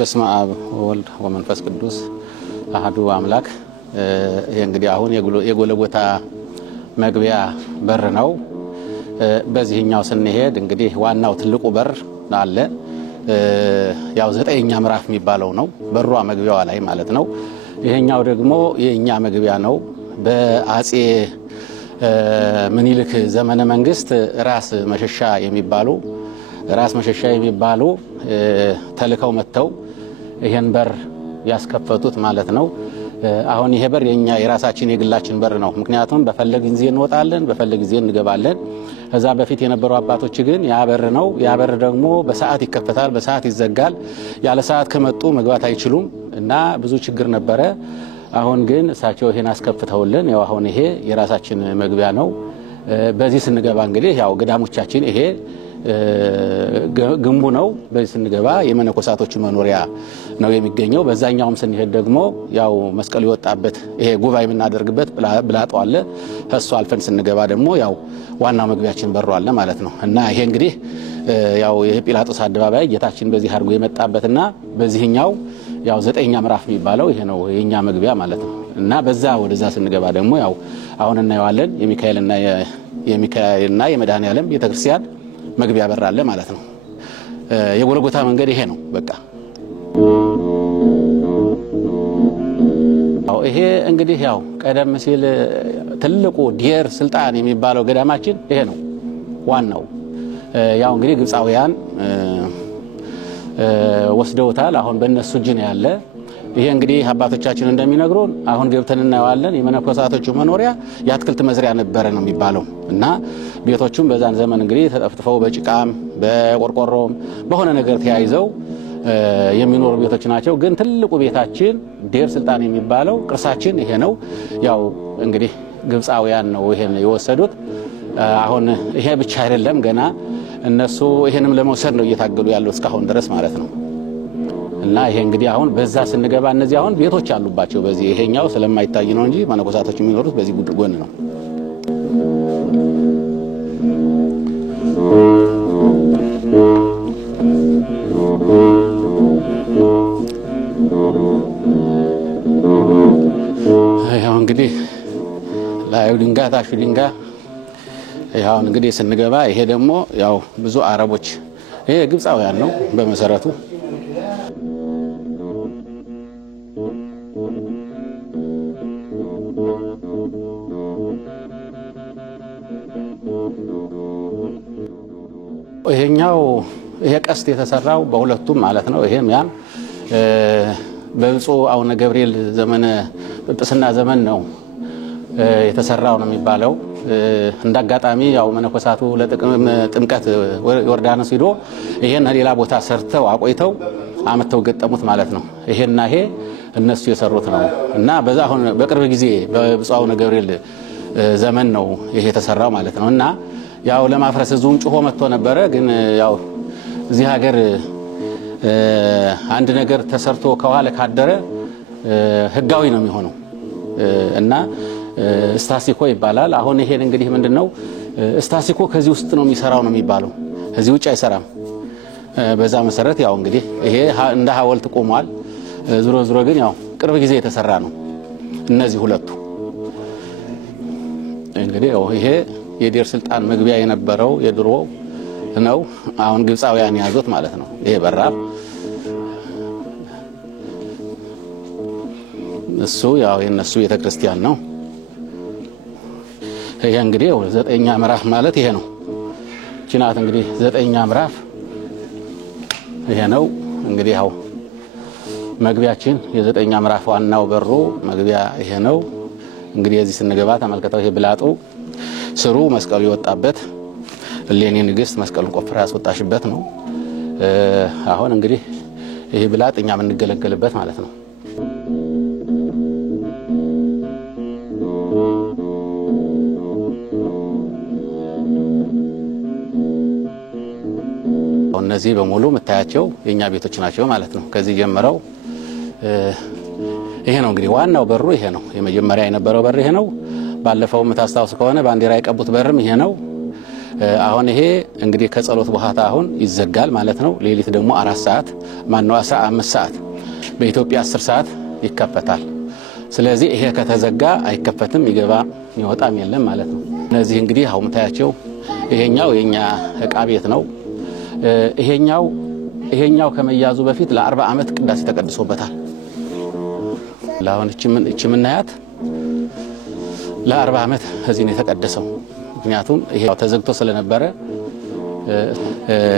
በስመ አብ ወወልድ ወመንፈስ ቅዱስ አሐዱ አምላክ። ይሄ እንግዲህ አሁን የጎለጎታ መግቢያ በር ነው። በዚህኛው ስንሄድ እንግዲህ ዋናው ትልቁ በር አለ። ያው ዘጠኝኛ ምዕራፍ የሚባለው ነው በሯ መግቢያዋ ላይ ማለት ነው። ይሄኛው ደግሞ የኛ መግቢያ ነው። በአጼ ምኒልክ ዘመነ መንግስት ራስ መሸሻ የሚባሉ ተልከው መተው ይሄን በር ያስከፈቱት ማለት ነው። አሁን ይሄ በር የራሳችን የግላችን በር ነው። ምክንያቱም በፈለግን ጊዜ እንወጣለን፣ በፈለግን ጊዜ እንገባለን። ከዛ በፊት የነበሩ አባቶች ግን ያ በር ነው። ያ በር ደግሞ በሰዓት ይከፈታል፣ በሰዓት ይዘጋል። ያለ ሰዓት ከመጡ መግባት አይችሉም እና ብዙ ችግር ነበረ። አሁን ግን እሳቸው ይሄን አስከፍተውልን ያው አሁን ይሄ የራሳችን መግቢያ ነው። በዚህ ስንገባ እንግዲህ ያው ገዳሞቻችን ይሄ ግንቡ ነው። በዚህ ስንገባ የመነኮሳቶች መኖሪያ ነው የሚገኘው። በዛኛውም ስንሄድ ደግሞ ያው መስቀል ይወጣበት ይሄ ጉባኤ የምናደርግበት ብላጦ አለ። እሱ አልፈን ስንገባ ደግሞ ያው ዋናው መግቢያችን በሩ አለ ማለት ነው። እና ይሄ እንግዲህ ያው የጲላጦስ አደባባይ ጌታችን በዚህ አድርጎ የመጣበትና በዚህኛው ያው ዘጠኝኛ ምዕራፍ የሚባለው ይሄ ነው የኛ መግቢያ ማለት ነው። እና በዛ ወደዛ ስንገባ ደግሞ ያው አሁን እናየዋለን የሚካኤልና የመድኃኔዓለም ቤተክርስቲያን መግቢያ በር አለ ማለት ነው። የጎለጎታ መንገድ ይሄ ነው በቃ። ይሄ እንግዲህ ያው ቀደም ሲል ትልቁ ዲየር ስልጣን የሚባለው ገዳማችን ይሄ ነው ዋናው። ያው እንግዲህ ግብፃውያን ወስደውታል። አሁን በእነሱ እጅ ነው ያለ። ይሄ እንግዲህ አባቶቻችን እንደሚነግሩን አሁን ገብተን እናየዋለን። የመነኮሳቶቹ መኖሪያ የአትክልት መዝሪያ ነበረ ነው የሚባለው እና ቤቶቹም በዛን ዘመን እንግዲህ ተጠፍጥፈው በጭቃም በቆርቆሮም በሆነ ነገር ተያይዘው የሚኖሩ ቤቶች ናቸው። ግን ትልቁ ቤታችን ዴር ስልጣን የሚባለው ቅርሳችን ይሄ ነው። ያው እንግዲህ ግብፃውያን ነው ይሄን የወሰዱት። አሁን ይሄ ብቻ አይደለም፣ ገና እነሱ ይሄንም ለመውሰድ ነው እየታገሉ ያለው እስካሁን ድረስ ማለት ነው። እና ይሄ እንግዲህ አሁን በዛ ስንገባ እነዚህ አሁን ቤቶች አሉባቸው። በዚህ ይሄኛው ስለማይታይ ነው እንጂ መነኮሳቶች የሚኖሩት በዚህ ጎን ነው። ያው እንግዲህ ላዩ ድንጋይ ታሹ ድንጋይ ያው እንግዲህ ስንገባ ይሄ ደግሞ ያው ብዙ አረቦች ይሄ ግብፃውያን ነው በመሰረቱ። ይሄ ቀስት የተሰራው በሁለቱም ማለት ነው። ይሄም ያም በብፁዕ አቡነ ገብርኤል ዘመነ ጵጵስና ዘመን ነው የተሰራው ነው የሚባለው። እንዳጋጣሚ ያው መነኮሳቱ ለጥምቀት ዮርዳኖስ ሄዶ ይሄን ሌላ ቦታ ሰርተው አቆይተው አመተው ገጠሙት ማለት ነው። ይሄና ይሄ እነሱ የሰሩት ነው እና በዛ አሁን በቅርብ ጊዜ በብፁዕ አቡነ ገብርኤል ዘመን ነው ይሄ የተሰራው ማለት ነው። እና ያው ለማፍረስ ዙም ጮሆ መጥቶ ነበረ። ግን ያው እዚህ ሀገር አንድ ነገር ተሰርቶ ከዋለ ካደረ ህጋዊ ነው የሚሆነው እና ስታሲኮ ይባላል። አሁን ይሄን እንግዲህ ምንድነው ስታሲኮ ከዚህ ውስጥ ነው የሚሰራው ነው የሚባለው፣ ከዚህ ውጭ አይሰራም። በዛ መሰረት ያው እንግዲህ ይሄ እንደ ሐውልት ቆሟል። ዙሮ ግን ያው ቅርብ ጊዜ የተሰራ ነው እነዚህ ሁለቱ። እንግዲህ ያው ይሄ የዴር ስልጣን መግቢያ የነበረው የድሮ ነው። አሁን ግብፃውያን ያዙት ማለት ነው። ይሄ በራፍ እሱ ያው የነሱ ቤተክርስቲያን ነው። ይሄ እንግዲህ ዘጠኝኛ ምዕራፍ ማለት ይሄ ነው። ጭናት እንግዲህ ዘጠኝኛ ምዕራፍ ይሄ ነው። እንግዲህ ያው መግቢያችን የዘጠኝኛ ምዕራፍ ዋናው በሩ መግቢያ ይሄ ነው። እንግዲህ እዚህ ስንገባ ተመልከተው ይሄ ብላጡ ስሩ መስቀሉ የወጣበት እሌኒ ንግስት መስቀሉን ቆፍራ ያስወጣሽበት ነው። አሁን እንግዲህ ይሄ ብላጥ እኛ የምንገለገልበት ማለት ነው። እነዚህ በሙሉ መታያቸው የኛ ቤቶች ናቸው ማለት ነው። ከዚህ ጀምረው ይሄ ነው እንግዲህ ዋናው በሩ ይሄ ነው። የመጀመሪያ የነበረው በር ይሄ ነው። ባለፈው መታስታውስ ከሆነ ባንዲራ የቀቡት በርም ይሄ ነው። አሁን ይሄ እንግዲህ ከጸሎት በኋላ አሁን ይዘጋል ማለት ነው። ሌሊት ደግሞ 4 ሰዓት ማነው 15 ሰዓት በኢትዮጵያ 10 ሰዓት ይከፈታል። ስለዚህ ይሄ ከተዘጋ አይከፈትም፣ ይገባ ይወጣም የለም ማለት ነው። እነዚህ እንግዲህ አሁን መታያቸው ይሄኛው የኛ ዕቃ ቤት ነው። ይሄኛው ከመያዙ በፊት ለ40 ዓመት ቅዳሴ ተቀድሶበታል። ለአሁን እቺ ምናያት ለ40 ዓመት እዚህ ነው የተቀደሰው። ምክንያቱም ይሄው ተዘግቶ ስለነበረ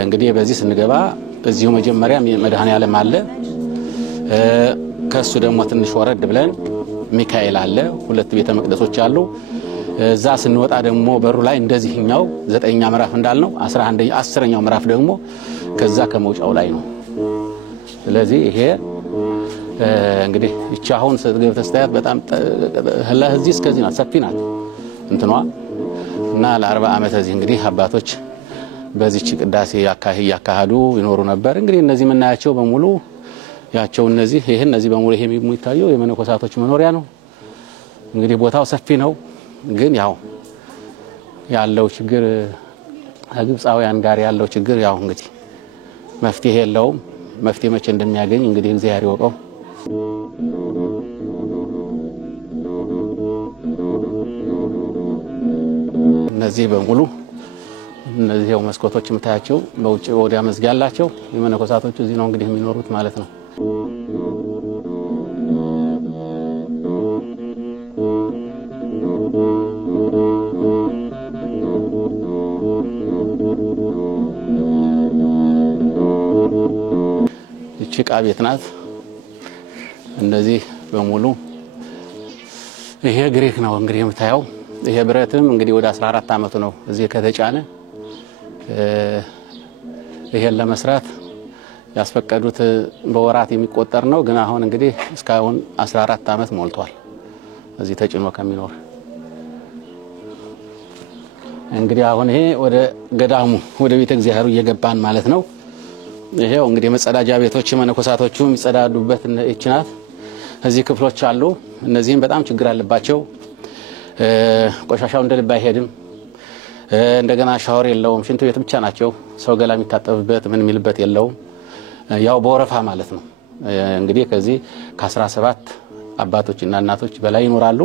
እንግዲህ በዚህ ስንገባ እዚሁ መጀመሪያ መድኃኔዓለም አለ። ከሱ ደግሞ ትንሽ ወረድ ብለን ሚካኤል አለ። 2 ቤተ መቅደሶች አሉ። እዛ ስንወጣ ደግሞ በሩ ላይ እንደዚህኛው 9ኛ ምዕራፍ እንዳልነው 10ኛው ምዕራፍ ደግሞ ከዛ ከመውጫው ላይ ነው። ስለዚህ ይሄ እንግዲህ እቺ አሁን ስትገበተስታያት በጣም ለዚህ እስከዚህ ናት፣ ሰፊ ናት እንትኗ እና ለ40 ዓመት እዚህ እንግዲህ አባቶች በዚህች ቅዳሴ ያካሂዱ ይኖሩ ነበር። እንግዲህ እነዚህ የምናያቸው በሙሉ ያቸው እነዚህ በሙሉ ይሄ የሚታየው የመነኮሳቶች መኖሪያ ነው። እንግዲህ ቦታው ሰፊ ነው፣ ግን ያለው ችግር ከግብፃውያን ጋር ያለው ችግር እንግዲህ መፍትሄ የለውም። መፍትሄ መቼ እንደሚያገኝ እንግዲህ እግዚአብሔር ይወቀው። እነዚህ በሙሉ እነዚህው መስኮቶች የምታያቸው በውጭ ወዲያ መዝጊያ አላቸው። የመነኮሳቶቹ እዚህ ነው እንግዲህ የሚኖሩት ማለት ነው። እቺ ዕቃ ቤት ናት። እነዚህ በሙሉ ይሄ ግሪክ ነው እንግዲህ የምታየው። ይሄ ብረትም እንግዲህ ወደ 14 ዓመቱ ነው እዚህ ከተጫነ። ይሄን ለመስራት ያስፈቀዱት በወራት የሚቆጠር ነው፣ ግን አሁን እንግዲህ እስካሁን 14 ዓመት ሞልቷል እዚህ ተጭኖ ከሚኖር። እንግዲህ አሁን ይሄ ወደ ገዳሙ ወደ ቤተ እግዚአብሔር እየገባን ማለት ነው። ይሄው እንግዲህ መጸዳጃ ቤቶች መነኮሳቶቹ የሚጸዳዱበት እቺ ናት። እዚህ ክፍሎች አሉ። እነዚህም በጣም ችግር አለባቸው። ቆሻሻው እንደልብ አይሄድም። እንደገና ሻወር የለውም። ሽንት ቤት ብቻ ናቸው። ሰው ገላ የሚታጠብበት ምን የሚልበት የለውም። ያው በወረፋ ማለት ነው። እንግዲህ ከዚህ ከ17 አባቶችና እናቶች በላይ ይኖራሉ።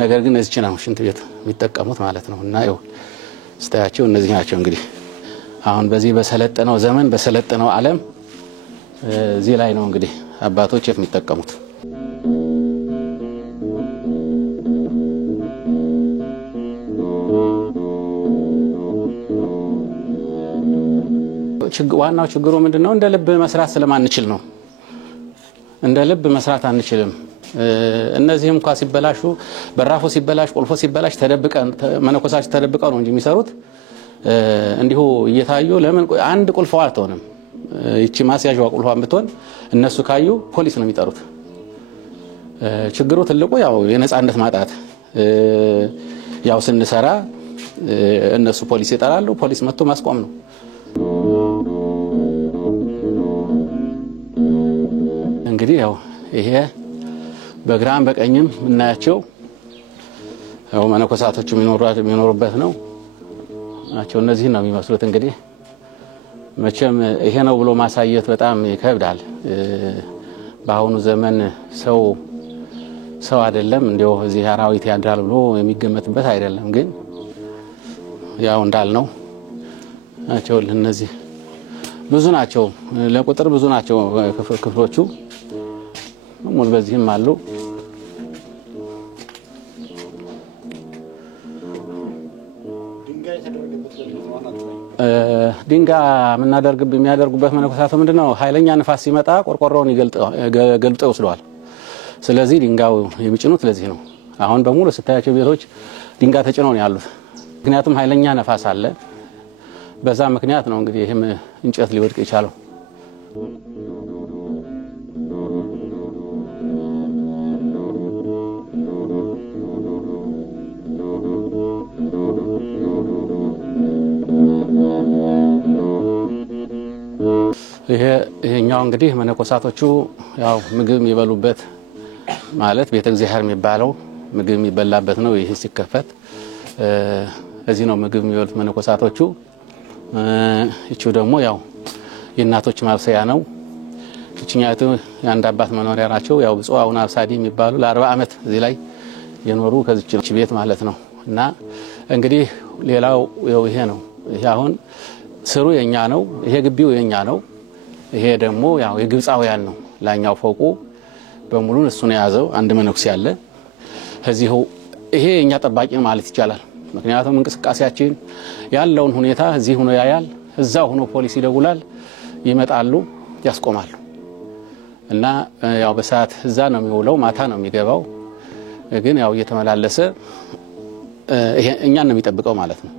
ነገር ግን እዚህ ነው ሽንት ቤት የሚጠቀሙት ማለት ነው። እና ይኸው ስታያቸው እነዚህ ናቸው እንግዲህ አሁን በዚህ በሰለጠነው ዘመን በሰለጠነው ዓለም እዚህ ላይ ነው እንግዲህ አባቶች የሚጠቀሙት። ዋናው ችግሩ ምንድነው? እንደ ልብ መስራት ስለማንችል ነው። እንደ ልብ መስራት አንችልም። እነዚህም እንኳን ሲበላሹ በራፉ ሲበላሽ ቁልፎ ሲበላሽ ተደብቀን መነኮሳች ተደብቀው ነው እንጂ የሚሰሩት እንዲሁ እየታዩ ለምን አንድ ቁልፎ አልተሆነም። እቺ ማስያዣዋ ቁልፏን ብትሆን እነሱ ካዩ ፖሊስ ነው የሚጠሩት። ችግሩ ትልቁ ያው የነጻነት ማጣት ያው ስንሰራ እነሱ ፖሊስ ይጠራሉ። ፖሊስ መጥቶ ማስቆም ነው። እንግዲህ ያው ይሄ በግራም በቀኝም እናያቸው ያው መነኮሳቶቹ የሚኖሩበት ነው ናቸው። እነዚህ ነው የሚመስሉት። እንግዲህ መቼም ይሄ ነው ብሎ ማሳየት በጣም ይከብዳል። በአሁኑ ዘመን ሰው አይደለም እንደው እዚህ አራዊት ያድራል ብሎ የሚገመትበት አይደለም። ግን ያው እንዳልነው ናቸው። እነዚህ ብዙ ናቸው፣ ለቁጥር ብዙ ናቸው ክፍሎቹ። ሙሉ በዚህም አሉ። ድንጋይ የሚያደርጉበት መነኮሳቱ ምንድነው? ኃይለኛ ንፋስ ሲመጣ ቆርቆሮውን ገልጠው ይወስደዋል። ስለዚህ ድንጋዩ የሚጭኑት ለዚህ ነው። አሁን በሙሉ ስታያቸው ቤቶች ድንጋይ ተጭነው ነው ያሉት። ምክንያቱም ኃይለኛ ነፋስ አለ። በዛ ምክንያት ነው እንግዲህ ይሄም እንጨት ሊወድቅ ይቻላል። ይሄኛው እንግዲህ መነኮሳቶቹ ያው ምግብ የሚበሉበት ማለት ቤተ እግዚአብሔር የሚባለው ምግብ የሚበላበት ነው። ይሄ ሲከፈት እዚህ ነው ምግብ የሚበሉት መነኮሳቶቹ። እቺው ደግሞ ያው የእናቶች ማብሰያ ነው። እቺኛቱ የአንድ አባት መኖሪያ ናቸው። ያው ብፁዕ አቡነ አብሳዲ የሚባሉ ለ40 ዓመት እዚህ ላይ የኖሩ ከዚች ቤት ማለት ነው። እና እንግዲህ ሌላው ይሄ ነው። ይሄ አሁን ስሩ የኛ ነው። ይሄ ግቢው የኛ ነው። ይሄ ደግሞ ያው የግብፃውያን ነው። ላኛው ፎቁ በሙሉ እሱ ነው ያዘው። አንድ መነኩሴ ያለ እዚሁ ይሄ የኛ ጠባቂ ማለት ይቻላል። ምክንያቱም እንቅስቃሴያችን ያለውን ሁኔታ እዚህ ሆኖ ያያል። እዛው ሆኖ ፖሊስ ይደውላል፣ ይመጣሉ፣ ያስቆማሉ። እና ያው በሰዓት እዛ ነው የሚውለው፣ ማታ ነው የሚገባው። ግን ያው እየተመላለሰ ይሄ እኛን ነው የሚጠብቀው ማለት ነው።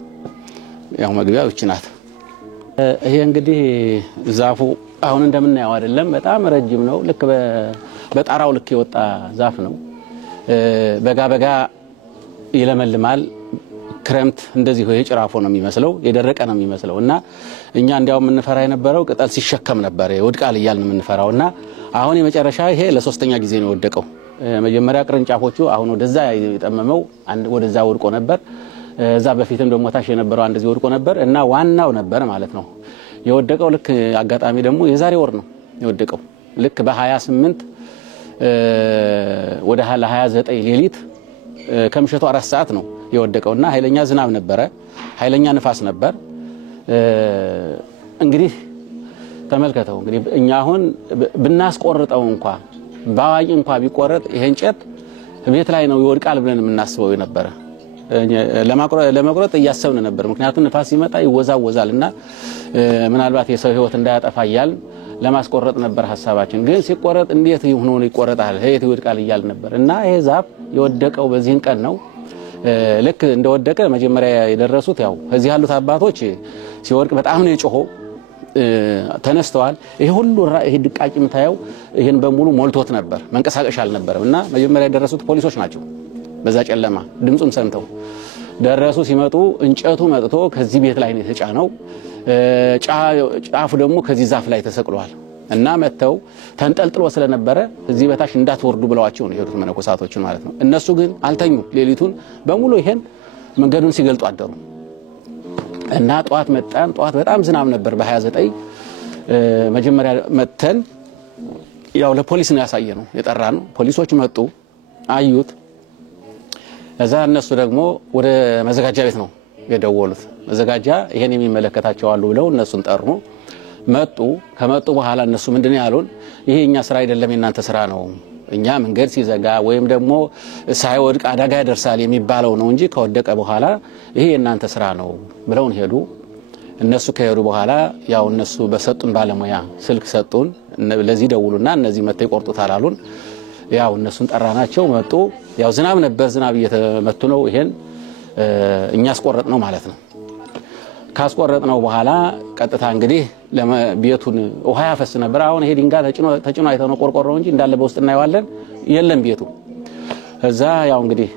ያው መግቢያው እቺ ናት። ይሄ እንግዲህ ዛፉ አሁን እንደምናየው አይደለም፣ በጣም ረጅም ነው። ልክ በጣራው ልክ የወጣ ዛፍ ነው። በጋ ይለመልማል። ክረምት እንደዚህ ሆይ ጭራፎ ነው የሚመስለው፣ የደረቀ ነው የሚመስለው። እና እኛ እንዲያው የምንፈራ የነበረው ቅጠል ሲሸከም ነበር ወድቃል እያልን የምንፈራውና አሁን የመጨረሻ ይሄ ለሶስተኛ ጊዜ ነው የወደቀው። መጀመሪያ ቅርንጫፎቹ አሁን ወደዛ የጠመመው አንድ ወደዛ ወድቆ ነበር። እዛ በፊትም ደግሞ ታሽ የነበረው አንድ ዚህ ወድቆ ነበር እና ዋናው ነበር ማለት ነው የወደቀው። ልክ አጋጣሚ ደግሞ የዛሬ ወር ነው የወደቀው። ልክ በ28 ወደ 29 ሌሊት ከምሽቱ 4 ሰዓት ነው የወደቀውና ኃይለኛ ዝናብ ነበረ፣ ኃይለኛ ንፋስ ነበር። እንግዲህ ተመልከተው እንግዲህ እኛ አሁን ብናስቆርጠው እንኳን ባዋቂ እንኳን ቢቆረጥ ይሄ እንጨት ቤት ላይ ነው ይወድቃል ብለን የምናስበው ነበር። ለማቆረጥ እያሰብን ነበር። ምክንያቱም ንፋስ ሲመጣ ይወዛወዛልና ምናልባት የሰው ህይወት እንዳያጠፋ ይያል ለማስቆረጥ ነበር ሐሳባችን። ግን ሲቆረጥ እንዴት ሆኖ ይቆረጣል ሄት ይወድቃል ይያል ነበር። እና ይሄ ዛፍ የወደቀው በዚህን ቀን ነው። ልክ እንደወደቀ መጀመሪያ የደረሱት ያው እዚህ ያሉት አባቶች ሲወድቅ በጣም ነው የጮኸው፣ ተነስተዋል። ይሄ ሁሉ ይሄ ድቃቂ የምታየው ይሄን በሙሉ ሞልቶት ነበር፣ መንቀሳቀሻ አልነበረም። እና መጀመሪያ የደረሱት ፖሊሶች ናቸው። በዛ ጨለማ ድምጹን ሰምተው ደረሱ። ሲመጡ እንጨቱ መጥቶ ከዚህ ቤት ላይ ነው የተጫነው። ጫፉ ደግሞ ከዚህ ዛፍ ላይ ተሰቅሏል። እና መተው ተንጠልጥሎ ስለነበረ እዚህ በታች እንዳትወርዱ ብለዋቸው ነው የሄዱት መነኮሳቶችን ማለት ነው። እነሱ ግን አልተኙ። ሌሊቱን በሙሉ ይሄን መንገዱን ሲገልጡ አደሩ። እና ጧት መጣን። ጧት በጣም ዝናብ ነበር። በ29 መጀመሪያ መተን ያው ለፖሊስ ነው ያሳየነው የጠራነው። ፖሊሶች መጡ፣ አዩት። እዛ እነሱ ደግሞ ወደ መዘጋጃ ቤት ነው የደወሉት። መዘጋጃ ይሄን የሚመለከታቸው አሉ ብለው እነሱን ጠሩ። መጡ። ከመጡ በኋላ እነሱ ምንድነው ያሉን? ይሄ እኛ ስራ አይደለም የናንተ ስራ ነው። እኛ መንገድ ሲዘጋ ወይም ደግሞ ሳይወድቅ አደጋ ያደርሳል የሚባለው ነው እንጂ ከወደቀ በኋላ ይሄ የናንተ ስራ ነው ብለውን ሄዱ። እነሱ ከሄዱ በኋላ ያው እነሱ በሰጡን ባለሙያ ስልክ ሰጡን። ለዚህ ደውሉና እነዚህ መተው ይቆርጡታል አሉን። ያው እነሱን ጠራናቸው፣ መጡ። ያው ዝናብ ነበር፣ ዝናብ እየተመቱ ነው። ይሄን እኛ አስቆረጥ ነው ማለት ነው። ካስቆረጥነው በኋላ ቀጥታ እንግዲህ ለቤቱን ውሃ ያፈስ ነበር። አሁን ይሄ ድንጋይ ተጭኖ አይተው ነው ቆርቆሮ እንጂ እንዳለ በውስጥ እናየዋለን የለም ቤቱ። እዛ ያው እንግዲህ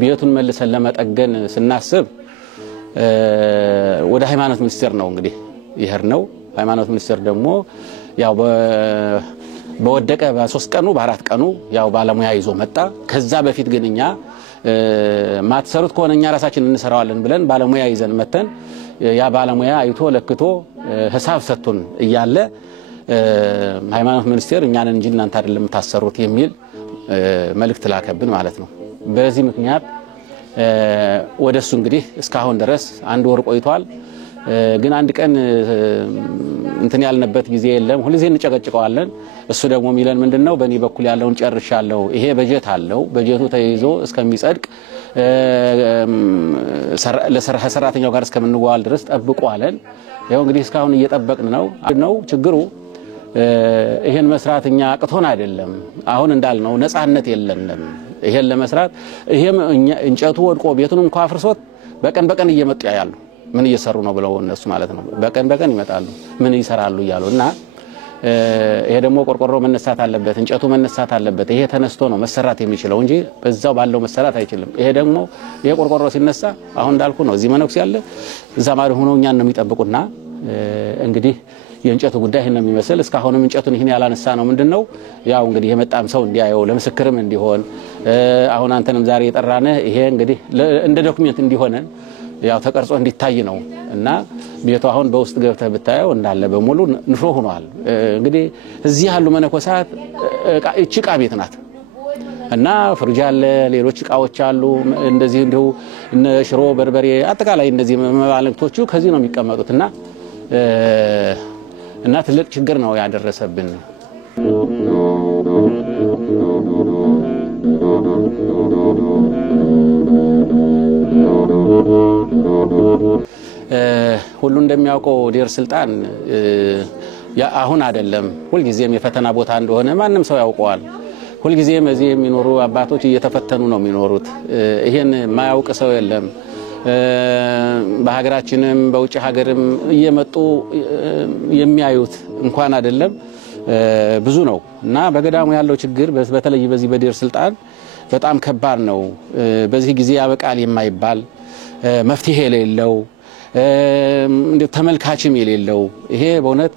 ቤቱን መልሰን ለመጠገን ስናስብ ወደ ሃይማኖት ሚኒስቴር ነው እንግዲህ ይሄር ነው። ሃይማኖት ሚኒስቴር ደግሞ ያው በወደቀ በ3 ቀኑ በ4 ቀኑ ያው ባለሙያ ይዞ መጣ። ከዛ በፊት ግን እኛ ማትሰሩት ከሆነ እኛ ራሳችን እንሰራዋለን ብለን ባለሙያ ይዘን መተን ያ ባለሙያ አይቶ ለክቶ ሐሳብ ሰጥቶን እያለ ሃይማኖት ሚኒስቴር እኛን እንጂ እናንተ አይደለም ታሰሩት የሚል መልእክት ላከብን ማለት ነው። በዚህ ምክንያት ወደሱ እንግዲህ እስካሁን ድረስ 1 ወር ቆይቷል። ግን አንድ ቀን እንትን ያልነበት ጊዜ የለም። ሁልጊዜ እንጨቀጭቀዋለን። እሱ ደግሞ ሚለን ምንድነው በእኔ በኩል ያለውን ጨርሻለሁ፣ ይሄ በጀት አለው፣ በጀቱ ተይዞ እስከሚጸድቅ ለሰራተኛው ጋር እስከምንዋል ድረስ ጠብቁ አለን። ያው እንግዲህ እስካሁን እየጠበቅን ነው። ችግሩ ይሄን መስራትኛ አቅቶን አይደለም። አሁን እንዳልነው ነፃነት የለንም ይሄን ለመስራት። ይሄም እንጨቱ ወድቆ ቤቱን እንኳን አፍርሶት በቀን እየመጡ ያያሉ ምን እየሰሩ ነው ብለው እነሱ ማለት ነው። በቀን ይመጣሉ ምን ይሰራሉ ይያሉ። እና ይሄ ደግሞ ቆርቆሮ መነሳት አለበት፣ እንጨቱ መነሳት አለበት። ይሄ ተነስቶ ነው መሰራት የሚችለው እንጂ በዛው ባለው መሰራት አይችልም። ይሄ ደግሞ ይሄ ቆርቆሮ ሲነሳ አሁን እንዳልኩ ነው እዚህ መነኩስ ያለ እዛ ማሪ ሆኖ እኛን ነው የሚጠብቁና እንግዲህ የእንጨቱ ጉዳይ ነው የሚመስል እስካሁንም እንጨቱን ይሄን ያላነሳ ነው ምንድነው ያው እንግዲህ የመጣም ሰው እንዲያየው ለምስክርም እንዲሆን አሁን አንተንም ዛሬ የጠራነ ይሄ እንግዲህ እንደ ዶክመንት እንዲሆነን ያው ተቀርጾ እንዲታይ ነው እና ቤቱ አሁን በውስጥ ገብተህ ብታየው እንዳለ በሙሉ ንፍሮ ሆኗል። እንግዲህ እዚህ ያሉ መነኮሳት እቺ ዕቃ ቤት ናት እና ፍሪጅ አለ፣ ሌሎች ዕቃዎች አሉ። እንደዚህ እንደው እነ ሽሮ በርበሬ አጠቃላይ እንደዚህ መባለክቶቹ ከዚህ ነው የሚቀመጡትና እና ትልቅ ችግር ነው ያደረሰብን። ሁሉ እንደሚያውቀው ዴር ስልጣን አሁን አይደለም ሁሉ ጊዜም የፈተና ቦታ እንደሆነ ማንም ሰው ያውቀዋል። ሁሉ ጊዜም እዚህ የሚኖሩ አባቶች እየተፈተኑ ነው የሚኖሩት። ይሄን ማያውቅ ሰው የለም። በሀገራችንም በውጭ ሀገርም እየመጡ የሚያዩት እንኳን አይደለም ብዙ ነው እና በገዳሙ ያለው ችግር በተለይ በዚህ በዴር ስልጣን በጣም ከባድ ነው። በዚህ ጊዜ ያበቃል የማይባል መፍትሄ የሌለው እንደ ተመልካችም የሌለው ይሄ በእውነት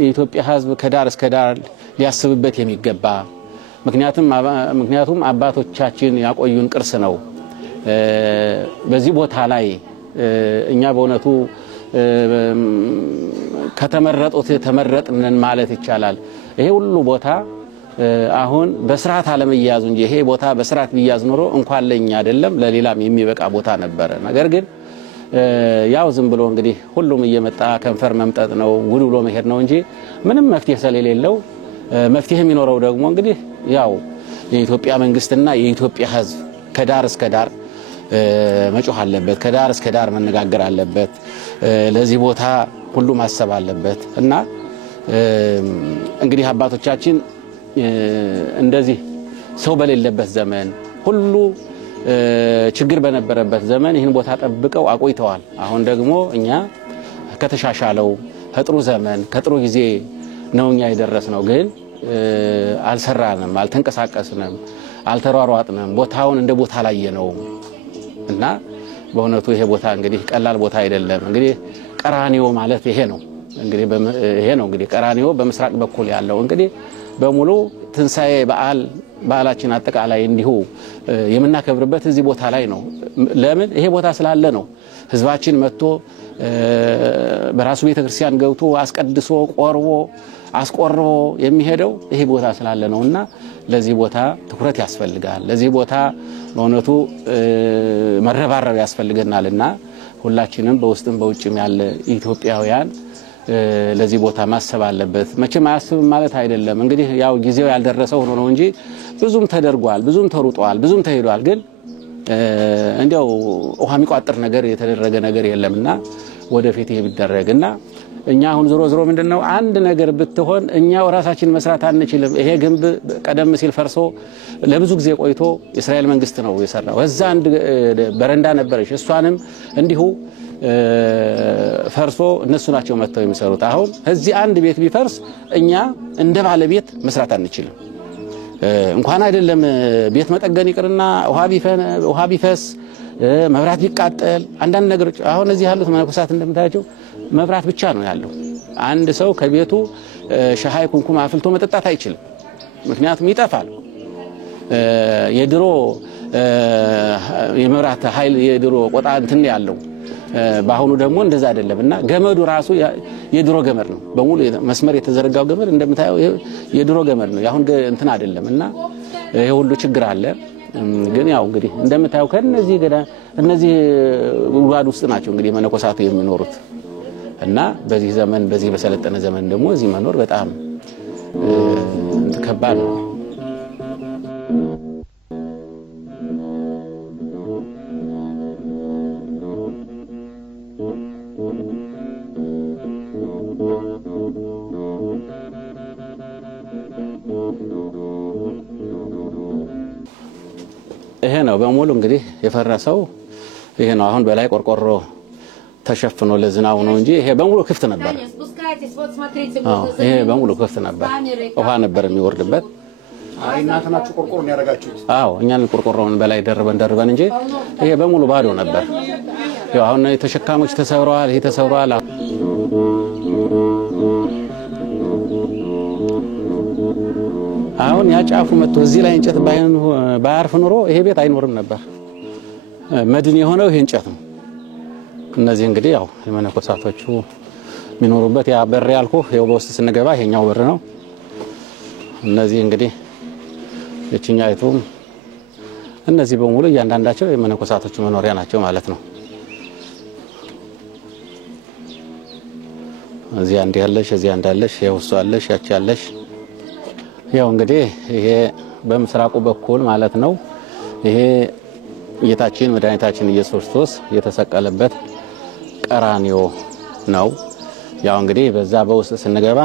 የኢትዮጵያ ሕዝብ ከዳር እስከ ዳር ሊያስብበት የሚገባ ምክንያቱም አባቶቻችን ያቆዩን ቅርስ ነው። በዚህ ቦታ ላይ እኛ በእውነቱ ከተመረጡት ተመረጥነን ማለት ይቻላል። ይሄ ሁሉ ቦታ አሁን በስርዓት አለመያዙ እንጂ ይሄ ቦታ በስርዓት ቢያዝ ኖሮ እንኳን ለኛ አይደለም ለሌላም የሚበቃ ቦታ ነበር። ነገር ግን ያው ዝም ብሎ እንግዲህ ሁሉም እየመጣ ከንፈር መምጠጥ ነው ጉድ ብሎ መሄድ ነው እንጂ ምንም መፍትሄ ስለሌለው መፍትሄ የሚኖረው ደግሞ እንግዲህ ያው የኢትዮጵያ መንግስትና የኢትዮጵያ ሕዝብ ከዳር እስከ ዳር መጮህ አለበት፣ ከዳር እስከ ዳር መነጋገር አለበት። ለዚህ ቦታ ሁሉ ማሰብ አለበት እና እንግዲህ አባቶቻችን እንደዚህ ሰው በሌለበት ዘመን ሁሉ ችግር በነበረበት ዘመን ይህን ቦታ ጠብቀው አቆይተዋል። አሁን ደግሞ እኛ ከተሻሻለው ከጥሩ ዘመን ከጥሩ ጊዜ ነው እኛ የደረስነው። ግን አልሰራንም፣ አልተንቀሳቀስንም፣ አልተሯሯጥንም። ቦታውን እንደ ቦታ ላይ ነው እና በእውነቱ ይሄ ቦታ እንግዲህ ቀላል ቦታ አይደለም። እንግዲህ ቀራኒዮ ማለት ይሄ ነው። እንግዲህ ቀራኒዮ በምስራቅ በኩል ያለው እንግዲህ በሙሉ ትንሳኤ በዓላችን አጠቃላይ እንዲሁ የምናከብርበት እዚህ ቦታ ላይ ነው። ለምን ይሄ ቦታ ስላለ ነው ህዝባችን መጥቶ በራሱ ቤተክርስቲያን ገብቶ አስቀድሶ ቆርቦ አስቆርቦ የሚሄደው ይሄ ቦታ ስላለ ነውና ለዚህ ቦታ ትኩረት ያስፈልጋል። ለዚህ ቦታ በእውነቱ መረባረብ ያስፈልገናልና ሁላችንም በውስጥም በውጭም ያለ ኢትዮጵያውያን ለዚህ ቦታ ማሰብ አለበት። መቼም አያስብም ማለት አይደለም። እንግዲህ ያው ጊዜው ያልደረሰው ሆኖ ነው እንጂ ብዙም ተደርጓል፣ ብዙም ተሩጧል፣ ብዙም ተሄዷል። ግን እንዲያው ውሃ የሚቋጥር ነገር የተደረገ ነገር የለምና ወደፊት ይደረግና እኛ አሁን ዞሮ ምንድነው አንድ ነገር ብትሆን እኛው ራሳችን መስራት አንችልም። ይሄ ግንብ ቀደም ሲል ፈርሶ ለብዙ ጊዜ ቆይቶ እስራኤል መንግስት ነው የሰራው። እዛ አንድ በረንዳ ነበረች፣ እሷንም እንዲሁ ፈርሶ እነሱ ናቸው መጥተው የሚሰሩት። አሁን እዚህ አንድ ቤት ቢፈርስ እኛ እንደ ባለቤት መስራት አንችልም። እንኳን አይደለም ቤት መጠገን ይቅርና ውሃ ቢፈስ መብራት ቢቃጠል አንዳንድ ነገሮች አሁን እዚህ ያሉት መነኮሳት እንደምታያቸው መብራት ብቻ ነው ያለው። አንድ ሰው ከቤቱ ሻይ ኩንኩም አፍልቶ መጠጣት አይችልም፣ ምክንያቱም ይጠፋል። የድሮ የመብራት ኃይል የድሮ ቆጣ እንትን ያለው ባሁኑ ደግሞ እንደዛ አይደለምና ገመዱ ራሱ የድሮ ገመድ ነው። በሙሉ መስመር የተዘረጋው ገመድ እንደምታየው የድሮ ገመድ ነው። ያሁን እንትን አይደለምና ይሄ ሁሉ ችግር አለ። ግን ያው እንግዲህ እንደምታየው እነዚህ ጉድጓድ ውስጥ ናቸው እንግዲህ መነኮሳቱ የሚኖሩት እና በዚህ ዘመን በዚህ በሰለጠነ ዘመን ደግሞ እዚህ መኖር በጣም ከባድ ነው። ይሄ ነው በሙሉ እንግዲህ የፈረሰው ይሄ ነው። አሁን በላይ ቆርቆሮ ተሸፍኖ ለዝናው ነው እንጂ ይሄ በሙሉ ክፍት ነበር። ይሄ በሙሉ ክፍት ነበር፣ ውሃ ነበር የሚወርድበት። አይ እናንተናችሁ ቆርቆሮን ያረጋችሁት? አዎ እኛን ቆርቆሮን በላይ ደርበን እንጂ ይሄ በሙሉ ባዶ ነበር። ያው አሁን ተሸካሞች ተሰብረዋል ይሄ ተሰብረዋል አሁን ያጫፉ መጥቶ እዚህ ላይ እንጨት ባያርፍ ኑሮ ይሄ ቤት አይኖርም ነበር መድን የሆነው ይሄ እንጨት ነው እነዚህ እንግዲህ ያው የመነኮሳቶቹ ሚኖሩበት ያ በር ያልኩህ ያው በውስጥ ስንገባ ይሄኛው በር ነው እነዚህ እንግዲህ እቺኛይቱ እነዚህ በሙሉ እያንዳንዳቸው የመነኮሳቶቹ መኖሪያ ናቸው ማለት ነው እዚህ አንድ ያለሽ እዚህ አንድ ያለሽ የውስጡ ያለሽ ያቺ ያለሽ ያው እንግዲህ ይሄ በምስራቁ በኩል ማለት ነው ይሄ ጌታችን መድኃኒታችን ኢየሱስ ክርስቶስ የተሰቀለበት ቀራንዮ ነው ያው እንግዲህ በዛ በውስጥ ስንገባ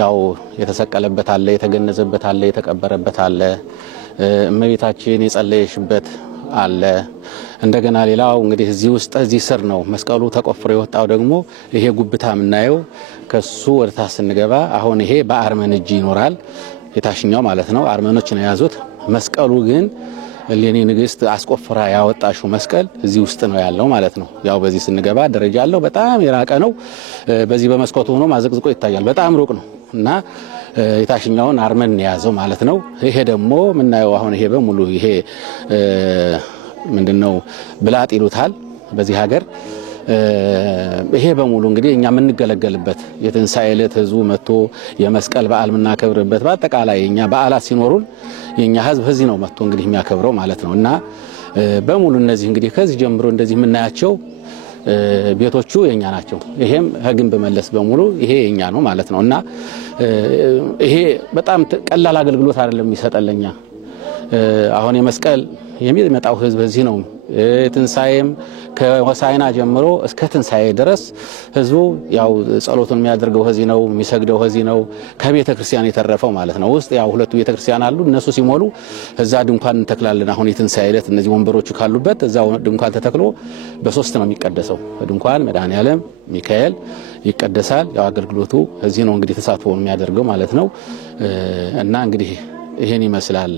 ያው የተሰቀለበት አለ የተገነዘበት አለ የተቀበረበት አለ እመቤታችን የጸለየሽበት አለ እንደገና ሌላው እንግዲህ እዚህ ውስጥ እዚህ ስር ነው መስቀሉ ተቆፍሮ የወጣው ደግሞ ይሄ ጉብታ ምናየው ከሱ ወደታ ስንገባ አሁን ይሄ በአርመን እጅ ይኖራል የታሽኛው ማለት ነው አርመኖች ነው ያዙት መስቀሉ ግን ለኔ ንግስት አስቆፍራ ያወጣሽው መስቀል እዚህ ውስጥ ነው ያለው ማለት ነው ያው በዚህ ስንገባ ደረጃ አለው በጣም የራቀ ነው በዚህ በመስኮቱ ሆኖ ማዘቅዝቆ ይታያል በጣም ሩቅ ነው እና የታሽኛውን አርመን ያዘው ማለት ነው ይሄ ደግሞ ምናየው አሁን ይሄ በሙሉ ይሄ ምንድነው ብላጥ ይሉታል በዚህ ሀገር ይሄ በሙሉ እንግዲህ እኛ የምንገለገልበት የትንሳኤ ዕለት ህዝቡ መጥቶ የመስቀል በዓል ምናከብርበት በአጠቃላይ እኛ በዓላት ሲኖሩን የኛ ህዝብ እዚህ ነው መጥቶ እንግዲህ የሚያከብረው ማለት ነው እና በሙሉ እነዚህ እንግዲህ ከዚህ ጀምሮ እንደዚህ የምናያቸው ቤቶቹ የኛ ናቸው ይሄም ህግን በመለስ በሙሉ ይሄ የኛ ነው ማለት ነውና ይሄ በጣም ቀላል አገልግሎት አይደለም የሚሰጠለኛ አሁን የመስቀል የሚመጣው ህዝብ እዚህ ነው ትንሳኤም ከሆሳዕና ጀምሮ እስከ ትንሳኤ ድረስ ህዝቡ ያው ጸሎቱን የሚያደርገው እዚህ ነው የሚሰግደው እዚህ ነው ከቤተ ክርስቲያን የተረፈው ማለት ነው ውስጥ ያው ሁለቱ ቤተ ክርስቲያን አሉ እነሱ ሲሞሉ እዛ ድንኳን እንተክላለን አሁን የትንሳኤ ዕለት እነዚህ ወንበሮቹ ካሉበት እዛው ድንኳን ተተክሎ በሶስት ነው የሚቀደሰው ድንኳን መድኃኔዓለም ሚካኤል ይቀደሳል ያው አገልግሎቱ እዚህ ነው እንግዲህ ተሳትፎውን የሚያደርገው ማለት ነው እና እንግዲህ ይሄን ይመስላል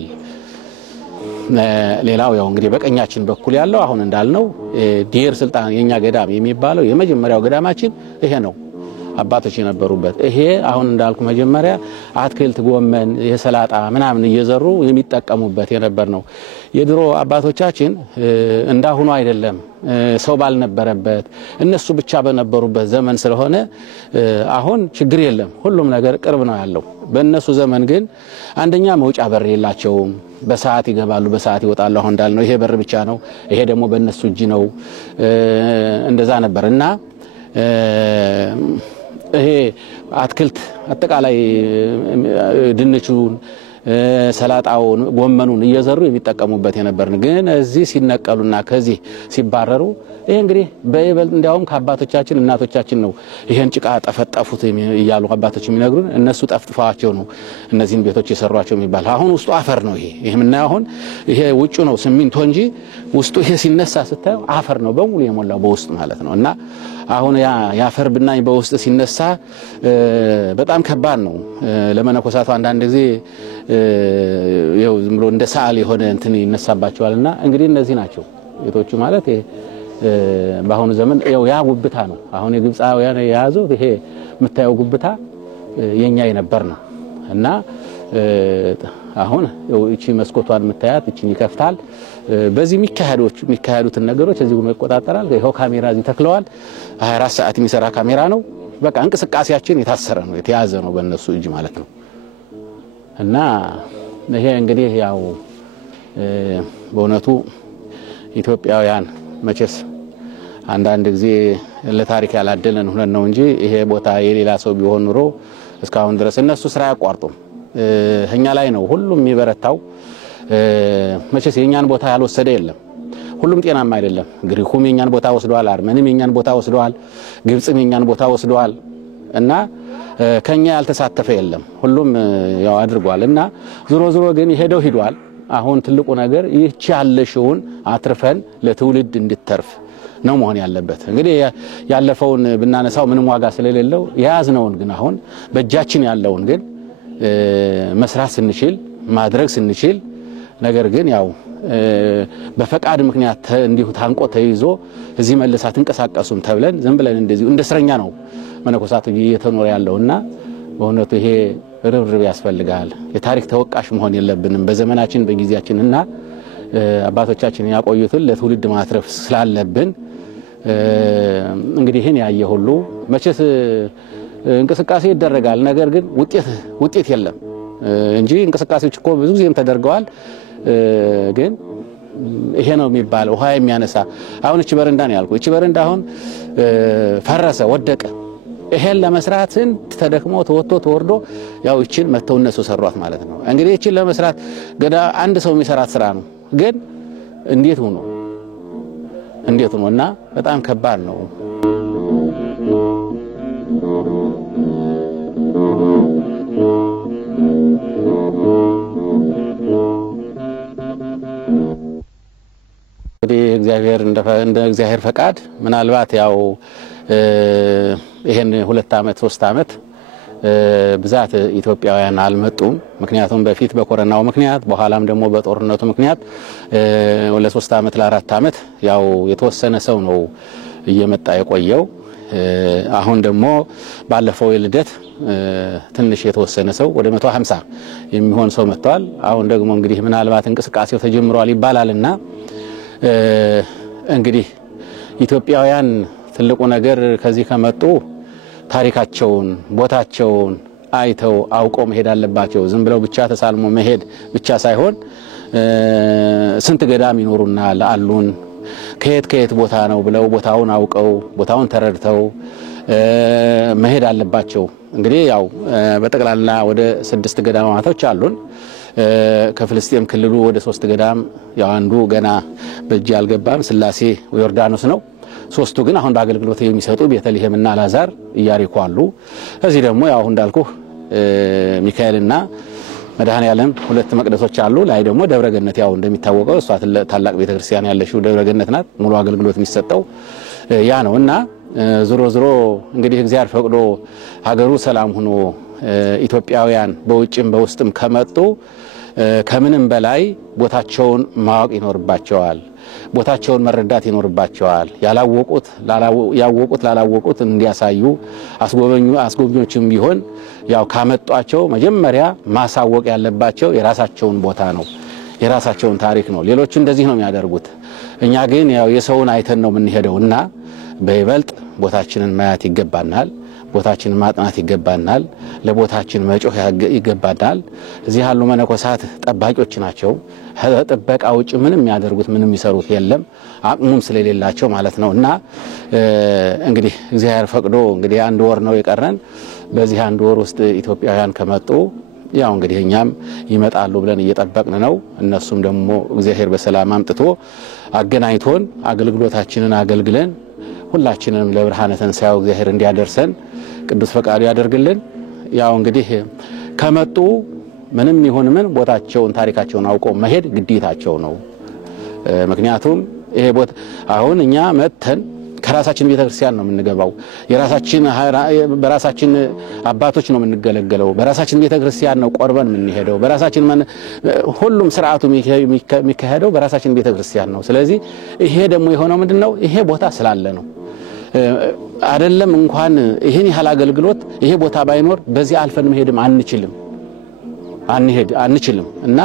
ሌላው ያው እንግዲህ በቀኛችን በኩል ያለው አሁን እንዳልነው ዲር ስልጣን የኛ ገዳም የሚባለው የመጀመሪያው ገዳማችን ይሄ ነው አባቶች የነበሩበት ይሄ አሁን እንዳልኩ መጀመሪያ አትክልት ጎመን የሰላጣ ምናምን እየዘሩ የሚጠቀሙበት የነበር ነው የድሮ አባቶቻችን እንዳሁኑ አይደለም ሰው ባልነበረበት እነሱ ብቻ በነበሩበት ዘመን ስለሆነ አሁን ችግር የለም ሁሉም ነገር ቅርብ ነው ያለው በእነሱ ዘመን ግን አንደኛ መውጫ በር የላቸውም በሰዓት ይገባሉ በሰዓት ይወጣሉ አሁን እንዳልነው ይሄ በር ብቻ ነው ይሄ ደግሞ በእነሱ እጅ ነው እንደዛ ነበርና ይሄ አትክልት አጠቃላይ ድንቹን ሰላጣውን ጎመኑን እየዘሩ የሚጠቀሙበት የነበርን ግን እዚህ ሲነቀሉና ከዚህ ሲባረሩ ይሄ እንግዲህ በይበል እንዲያውም ከአባቶቻችን እናቶቻችን ነው ይሄን ጭቃ ጠፈጠፉት ይያሉ አባቶች የሚነግሩን እነሱ ጠፍጥፋቸው ነው እነዚህን ቤቶች የሰሯቸው የሚባል አሁን ውስጡ አፈር ነው ይሄ ምን አሁን ይሄ ውጩ ነው ሲሚንቶ እንጂ ውስጡ ይሄ ሲነሳ ስታዩ አፈር ነው በሙሉ የሞላው በውስጥ ማለት ነውና አሁን ያፈር ብናኝ በውስጥ ሲነሳ በጣም ከባድ ነው ለመነኮሳቱ አንዳንድ ጊዜ ይኸው ዝም ብሎ እንደ ሰዓል የሆነ እንትን ይነሳባቸዋልና እንግዲህ እነዚህ ናቸው ቤቶቹ ማለት በአሁኑ ዘመን ያ ጉብታ ነው አሁን የግብፃውያን የያዙት ይሄ የምታየው ጉብታ የኛ የነበር ነው እና አሁን እቺ መስኮቷን የምታያት እቺን ይከፍታል በዚህ የሚካሄዱትን ነገሮች እዚህ ሆኖ ይቆጣጣራል ይሄው ካሜራ እዚህ ተክለዋል 24 ሰዓት የሚሰራ ካሜራ ነው በቃ እንቅስቃሴያችን የታሰረ ነው የተያዘ ነው በእነሱ እጅ ማለት ነው እና ይሄ እንግዲህ ያው በእውነቱ ኢትዮጵያውያን መቼስ አንዳንድ ጊዜ ለታሪክ ያላደለን ሆነን ነው እንጂ ይሄ ቦታ የሌላ ሰው ቢሆን ኑሮ እስካሁን ድረስ እነሱ ስራ ያቋርጡም እኛ ላይ ነው ሁሉም የሚበረታው መቼስ የኛን ቦታ ያልወሰደ የለም ሁሉም ጤናማ አይደለም ግሪኩም የኛን ቦታ ወስደዋል አርመንም የኛን ቦታ ወስደዋል ግብጽም የኛን ቦታ ወስደዋል እና ከኛ ያልተሳተፈ የለም ሁሉም ያው አድርጓልና ዞሮ ግን ሄደው ሂዷል አሁን ትልቁ ነገር ይህች ያለሽውን አትርፈን ለትውልድ እንድትተርፍ ነው መሆን ያለበት እንግዲህ ያለፈውን ብናነሳው ምንም ዋጋ ስለሌለው ያዝነውን ግን አሁን በእጃችን ያለውን ግን መስራት ስንችል ማድረግ ስንችል ነገር ግን ያው በፈቃድ ምክንያት እንዲሁ ታንቆ ተይዞ እዚህ መልሳት እንቀሳቀሱም ተብለን ዝም ብለን እንደዚህ እንደ እስረኛ ነው መነኮሳቱ እየተኖረ ያለውና በእውነቱ ይሄ ርብርብ ያስፈልጋል። የታሪክ ተወቃሽ መሆን የለብንም በዘመናችን በጊዜያችንና አባቶቻችን ያቆዩትን ለትውልድ ማትረፍ ስላለብን እንግዲህ ይሄን ያየ ሁሉ መቼስ እንቅስቃሴ ይደረጋል። ነገር ግን ውጤት የለም እንጂ እንቅስቃሴዎች እኮ ብዙ ጊዜም ተደርገዋል። ግን ይሄ ነው የሚባል ውሃ የሚያነሳ አሁን እቺ በረንዳ ነው ያልኩ። እቺ በረንዳ አሁን ፈረሰ ወደቀ። ይሄን ለመስራት ተደክሞ ተወርዶ ያው እቺን መተው እነሱ ሰሯት ማለት ነው። እንግዲህ እቺን ለመስራት ገዳ አንድ ሰው የሚሰራት ስራ ነው። ግን እንዴት ሆኖና በጣም ከባድ ነው። እንግዲህ እንደ እግዚአብሔር ፈቃድ ምናልባት ያው ይሄን 2 አመት 3 አመት ብዛት ኢትዮጵያውያን አልመጡም። ምክንያቱም በፊት በኮሮናው ምክንያት በኋላም ደግሞ በጦርነቱ ምክንያት ለ3 አመት ለ4 አመት ያው የተወሰነ ሰው ነው እየመጣ የቆየው። አሁን ደግሞ ባለፈው የልደት ትንሽ የተወሰነ ሰው ወደ 150 የሚሆን ሰው መጥቷል። አሁን ደግሞ እንግዲህ ምናልባት እንቅስቃሴው ተጀምሯል ይባላልና እንግዲህ ኢትዮጵያውያን ትልቁ ነገር ከዚህ ከመጡ ታሪካቸውን ቦታቸውን አይተው አውቀው መሄድ አለባቸው። ዝም ብለው ብቻ ተሳልሞ መሄድ ብቻ ሳይሆን ስንት ገዳም ይኖሩና አሉን ከየት ቦታ ነው ብለው ቦታውን አውቀው ቦታውን ተረድተው መሄድ አለባቸው። እንግዲህ ያው በጠቅላላ ወደ 6 ገዳማቶች አሉን። ከፍልስጤም ክልሉ ወደ 3 ገዳም ያው አንዱ ገና በእጅ ያልገባም ስላሴ ዮርዳኖስ ነው። 3ቱ ግን አሁን በአገልግሎት የሚሰጡ ቤተልሔምና አልዓዛር ኢያሪኮ አሉ። እዚህ ደግሞ ያው እንዳልኩ ሚካኤልና መድኃኔዓለም 2 መቅደሶች አሉ። ላይ ደግሞ ደብረገነት ያው እንደሚታወቀው እሷ ታላቅ ቤተክርስቲያን ያለችው ደብረገነት ናት። ሙሉ አገልግሎት የሚሰጠው ያ ነውና ዞሮ እንግዲህ እግዚአብሔር ፈቅዶ ሀገሩ ሰላም ሆኖ ኢትዮጵያውያን በውጭም በውስጥም ከመጡ ከምንም በላይ ቦታቸውን ማወቅ ይኖርባቸዋል። ቦታቸውን መረዳት ይኖርባቸዋል። ያወቁት ላላወቁት እንዲያሳዩ አስጎብኞችም ቢሆን ያው ካመጧቸው መጀመሪያ ማሳወቅ ያለባቸው የራሳቸውን ቦታ ነው፣ የራሳቸውን ታሪክ ነው። ሌሎች እንደዚህ ነው የሚያደርጉት። እኛ ግን ያው የሰውን አይተን ነው የምንሄደውና በይበልጥ ቦታችንን ማየት ይገባናል። ቦታችንን ማጥናት ይገባናል። ለቦታችን መጮህ ይገባናል። እዚህ ያሉ መነኮሳት ጠባቂዎች ናቸው። ጥበቃ ውጭ ምንም የሚያደርጉት ምንም የሚሰሩት የለም፣ አቅሙም ስለሌላቸው ማለት ነውና እንግዲህ እግዚአብሔር ፈቅዶ እንግዲህ 1 ወር ነው የቀረን። በዚህ 1 ወር ውስጥ ኢትዮጵያውያን ከመጡ ያው እንግዲህ እኛም ይመጣሉ ብለን እየጠበቅን ነው። እነሱም ደግሞ እግዚአብሔር በሰላም አምጥቶ አገናኝቶን አገልግሎታችንን አገልግለን ሁላችንም ለብርሃነ ትንሣኤው እግዚአብሔር እንዲያደርሰን ቅዱስ ፈቃዱ ያደርግልን። ያው እንግዲህ ከመጡ ምንም ይሁን ምን ቦታቸውን ታሪካቸውን አውቀው መሄድ ግዴታቸው ነው። ምክንያቱም ይሄ ቦታ አሁን እኛ መተን ከራሳችን ቤተክርስቲያን ነው የምንገባው። በራሳችን አባቶች ነው የምንገለገለው። በራሳችን ቤተክርስቲያን ነው ቆርበን የምንሄደው። በራሳችን ሁሉም ስርዓቱ የሚካሄደው በራሳችን ቤተክርስቲያን ነው። ስለዚህ ይሄ ደግሞ የሆነው ምንድነው? ይሄ ቦታ ስላለ ነው። አይደለም እንኳን ይሄን ያህል አገልግሎት ይሄ ቦታ ባይኖር በዚህ አልፈን መሄድም አንችልም እና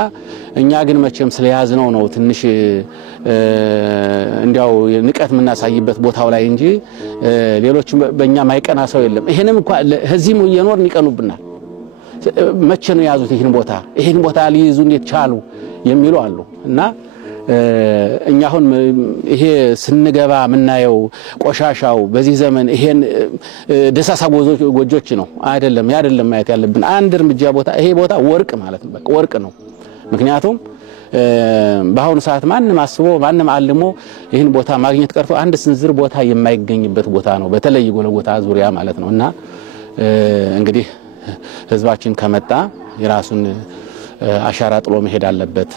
እኛ ግን መቼም ስለያዝነው ነው ትንሽ እንዲያው ንቀት የምናሳይበት ቦታው ላይ እንጂ ሌሎች በእኛ ማይቀና ሰው የለም። ይሄንም እንኳን እዚህም እየኖርን ይቀኑብናል። መቼ ነው ያዙት ይሄን ቦታ ሊይዙ እንዴት ቻሉ የሚሉ አሉ እና እኛ አሁን ይሄ ስንገባ ምናየው ቆሻሻው በዚህ ዘመን ይሄን ደሳሳ ጎጆች ነው አይደለም ማየት ያለብን። አንድ እርምጃ ቦታ ይሄ ቦታ ወርቅ ማለት ነው። በቃ ወርቅ ነው። ምክንያቱም በአሁኑ ሰዓት ማንም አስቦ ማንም አልሞ ይሄን ቦታ ማግኘት ቀርቶ አንድ ስንዝር ቦታ የማይገኝበት ቦታ ነው። በተለይ ጎልጎታ ዙሪያ ማለት ነውና እንግዲህ ህዝባችን ከመጣ የራሱን አሻራ ጥሎ መሄድ አለበት።